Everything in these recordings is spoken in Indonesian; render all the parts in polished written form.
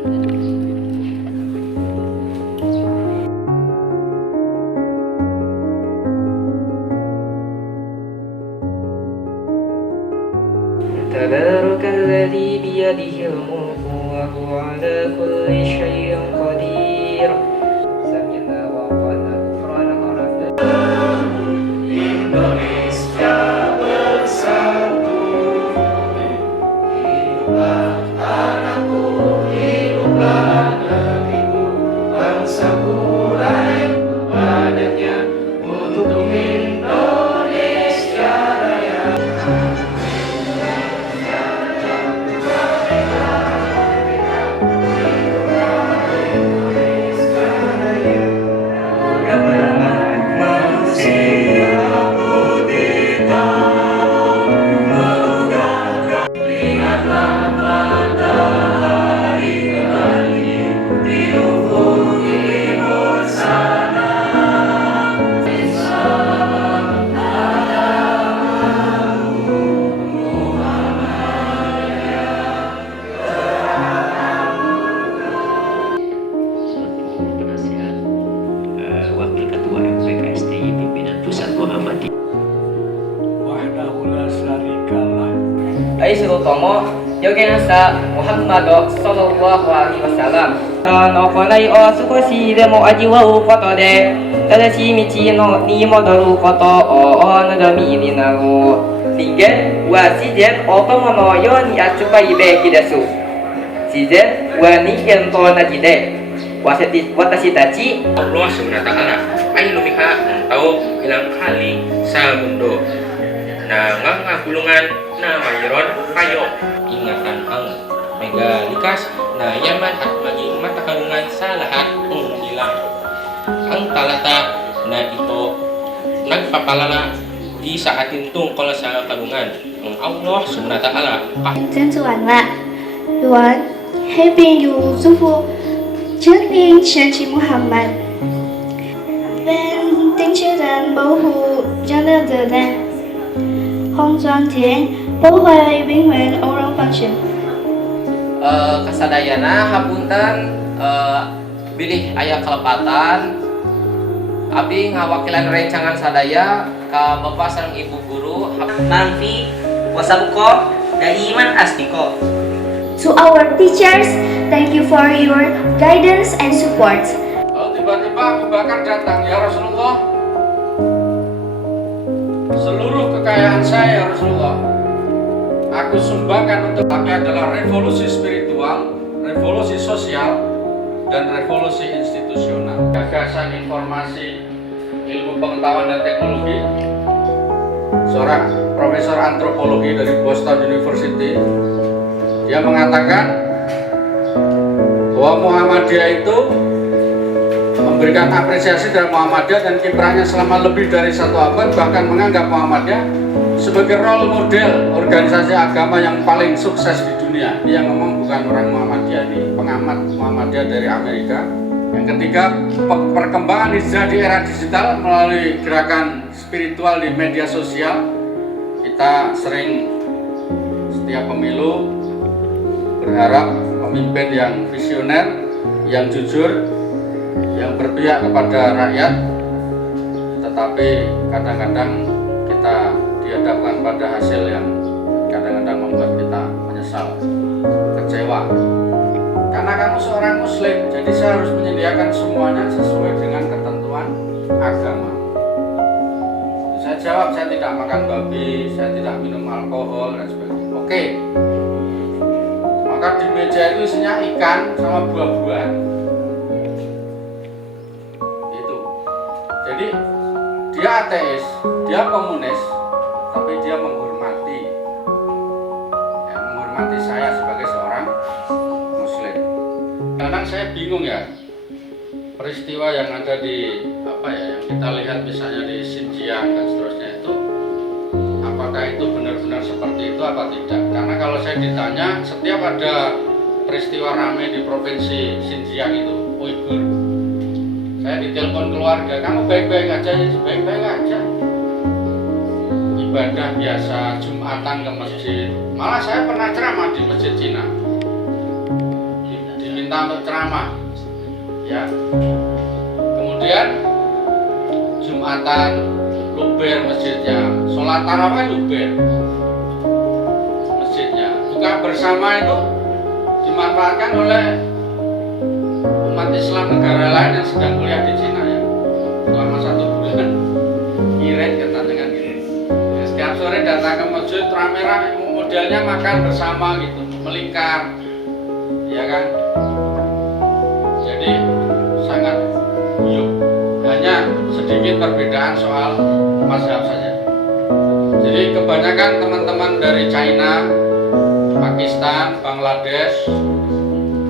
Tabarakalladzi biyadihil mulku wa huwa ala kulli syai'in qadir. Sami'na wa ata'na ghufranaka rabbana. Indonesia bersatu, hiduplah tanahku, hiduplah negeriku, bangsaku rakyat padanya untuk Indonesia Raya. Wakil Ketua MPKSTI Pimpinan Pusat Muhammadiyah. Wahdahu la syarikalah. Aisyutomo Yogenasa Muhammad sallallahu alaihi wasallam の行いを少しでも味わうことで正しい道に戻ることを望みになる。人間は自然を友のように扱うべきです。自然は人間と同じで私たち Allah SWT ay lumikha ng tao bilang hali sa mundo na ngangahulungan na mayroon kayo ingatan ang megalikas na yaman at maging matakalungan sa lahat ng ilang ang talata na ito nagpapalala di sa atin tungkol sa kalungan ng Allah SWT. 真主完了，愿海边有祝福。真理相信穆罕默德，愿定确人保护人类的人，红装天保护永远orang function. Kasadayana hapunten bilih aya kelepatan abi ngawakilan rencangan sadaya ka Bapak sareng Ibu guru Manfi wasabuko daiman astiko. To our teachers, thank you for your guidance and support. Tiba-tiba Abu Bakar datang, ya Rasulullah, seluruh kekayaan saya ya Rasulullah aku sumbangkan untuk kami adalah revolusi spiritual, revolusi sosial, dan revolusi institusional. Gagasan informasi, ilmu pengetahuan dan teknologi, seorang profesor antropologi dari Boston University, dia mengatakan bahwa Muhammadiyah itu memberikan apresiasi dari Muhammadiyah dan kiprahnya selama lebih dari 1 abad, bahkan menganggap Muhammadiyah sebagai role model organisasi agama yang paling sukses di dunia. Dia ngomong bukan orang Muhammadiyah, ini pengamat Muhammadiyah dari Amerika. Yang ketiga, perkembangan hijrah di era digital melalui gerakan spiritual di media sosial. Kita sering setiap pemilu berharap pemimpin yang visioner, yang jujur, yang berpihak kepada rakyat, tetapi kadang-kadang kita dihadapkan pada hasil yang kadang-kadang membuat kita menyesal, kecewa. Karena kamu seorang muslim, jadi saya harus menyediakan semuanya sesuai dengan ketentuan agama. Saya jawab, saya tidak makan babi, saya tidak minum alkohol dan sebagainya. Oke. Maka di meja itu isinya ikan sama buah-buahan. Itu. Jadi dia ateis, dia komunis, tapi dia menghormati saya sebagai seorang muslim. Kadang saya bingung ya, peristiwa yang ada di yang kita lihat misalnya di Xinjiang dan seterusnya itu, apakah itu benar-benar seperti itu apa tidak? Karena kalau saya ditanya, setiap ada peristiwa ramai di provinsi Xinjiang itu, Uighur, saya ditelepon keluarga, kamu baik-baik aja? Baik-baik aja. Ibadah biasa, Jumatan ke masjid. Malah saya pernah ceramah di masjid Cina. diminta untuk ceramah. Ya. Kemudian Jumatan luber masjidnya, sholat tarawih luber masjidnya. Buka bersama itu dimanfaatkan oleh umat Islam negara lain yang sedang kuliah di Cina ya. Selama 1 bulan irit kata dengan gitu. Ya, setiap sore datang ke masjid rame-rame, modelnya makan bersama gitu, melingkar, ya kan. Jadi sangat guyup. Hanya sedikit perbedaan soal mazhab saja. Jadi kebanyakan teman-teman dari China, Pakistan, Bangladesh,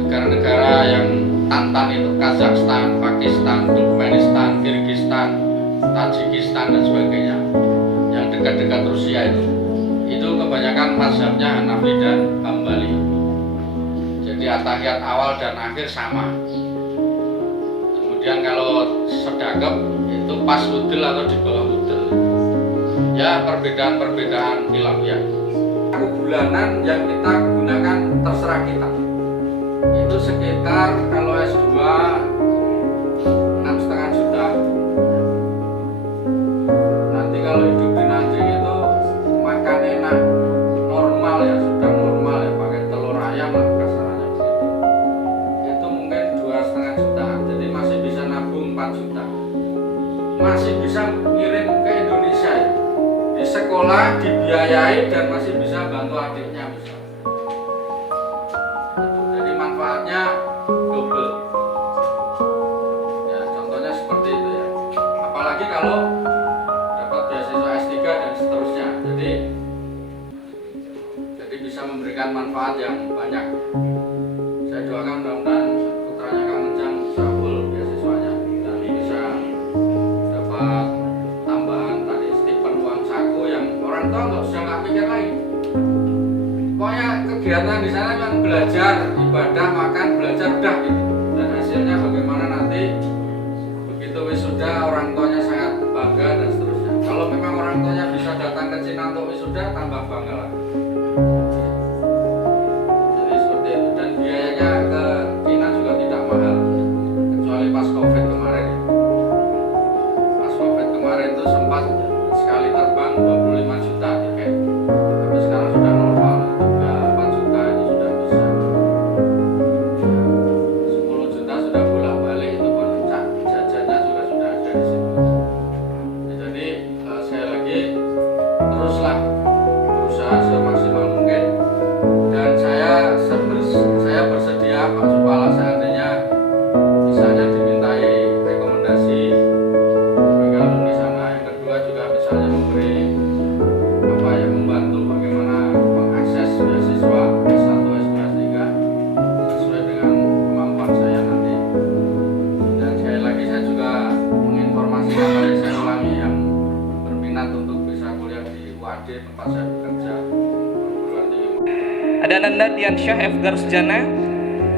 negara-negara yang tantan itu, Kazakhstan, Pakistan, Turkmenistan, Kyrgyzstan, Tajikistan dan sebagainya, yang dekat-dekat Rusia itu kebanyakan mazhabnya Hanafi dan Hambali. Jadi atahiyat awal dan akhir sama. Kemudian kalau sedekap itu pas wudel atau di bawah wudel. Ya perbedaan-perbedaan khilafiyah. Aku bulanan yang kita gunakan terserah kita. Itu sekitar kalau S2 6,5 juta. Nanti kalau hidup di Nanjing itu makan enak, normal ya, sudah normal ya, pakai telur ayam lah kasarannya begitu. Itu mungkin 2,5 juta. Jadi masih bisa nabung 4 juta. Masih bisa ngirim ke Indonesia ya. Di sekolah dibiayai dan masih bisa bantu adiknya misalnya. Jadi manfaatnya double. Ya contohnya seperti itu ya. Apalagi kalau dapat beasiswa S3 dan seterusnya. Jadi bisa memberikan manfaat yang banyak. Saya doakan mudah-mudahan putranya Kang Menjang bisa full beasiswanya dan bisa dapat tambahan tadi stipend uang saku yang orang tua nggak mikir lagi. Pokoknya kegiatan di sana cuma belajar, ibadah, makan, belajar udah gitu. Dan hasilnya bagaimana nanti begitu wisuda orang tuanya sangat bangga dan seterusnya. Kalau memang orang tuanya bisa datang ke Cina untuk wisuda, tambah bangga lah. Jadi seperti itu, dan biayanya ke Cina juga tidak mahal, kecuali pas COVID kemarin. Pas COVID kemarin itu sempat sekali terbang 25 juta tiket, tapi sekarang sudah normal, 4 juta itu sudah bisa. 10 juta sudah bolak-balik, itu pun jajannya juga sudah ada di situ. Jadi sekali lagi teruslah berusaha semaksimal mungkin, dan saya bersedia Pak Supala seandainya misalnya dimintai rekomendasi bergabung di sana. Yang kedua juga misalnya memberi membantu bagaimana mengakses beasiswa S1, S2, S3 sesuai dengan kemampuan saya nanti. Dan sekali lagi saya juga menginformasikan tadi, saya ulangi, yang berminat untuk bisa kuliah di UAD tempat saya bekerja, perguruan tinggi. Ada Nanda Diansyah F. Garsjana,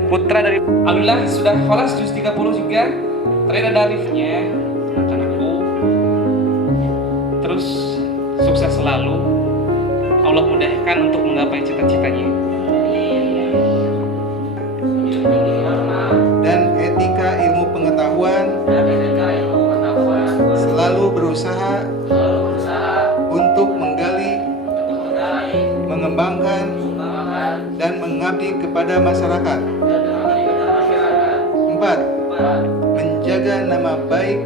putra dari Alhamdulillah sudah kelas juz 30 juga. Terakhir ada Arifnya, akan aku terus sukses selalu. Allah mudahkan untuk menggapai cita-citanya. Dan etika ilmu pengetahuan selalu berusaha untuk menggali, mengembangkan, dan mengabdi kepada masyarakat. 4. Menjaga nama baik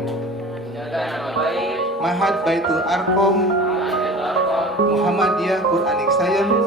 Mahad Baitul Arqam Muhammadiyah Quranic Science